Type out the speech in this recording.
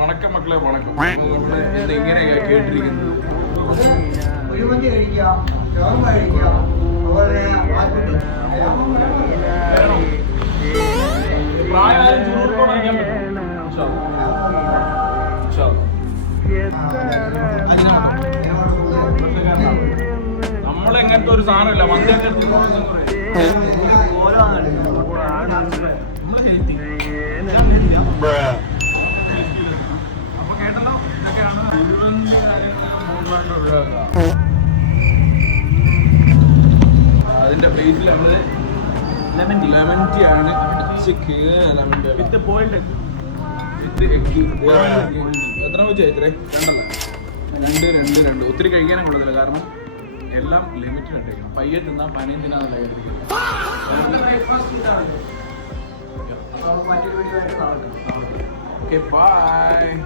വണക്കം മക്കളെ വണക്കം. ഇങ്ങനെയൊക്കെ കേട്ടിരിക്കുന്നത് പ്രായമായാലും ചൂടോടെ കഴിക്കാൻ പറ്റും. നമ്മളെങ്ങനത്തെ ഒരു സാധനമില്ല മന്തിയൊക്കെ അതിന്റെ ബേസിൽ നമ്മള് ലെമൺ ടീ ആണ് വിത്ത് ബോയിൽഡ് എത്ര വെച്ചാൽ ഇത്രേ രണ്ട് ഒത്തിരി കഴിക്കാനും കൊള്ളത്തില്ല. കാരണം എല്ലാം ലിമിറ്റഡ് ആയിട്ട് കഴിക്കണം. പയ്യെ തിന്നാ പനിയും തിന്നാന്നല്ല കഴിക്കുന്നത്. Okay bye.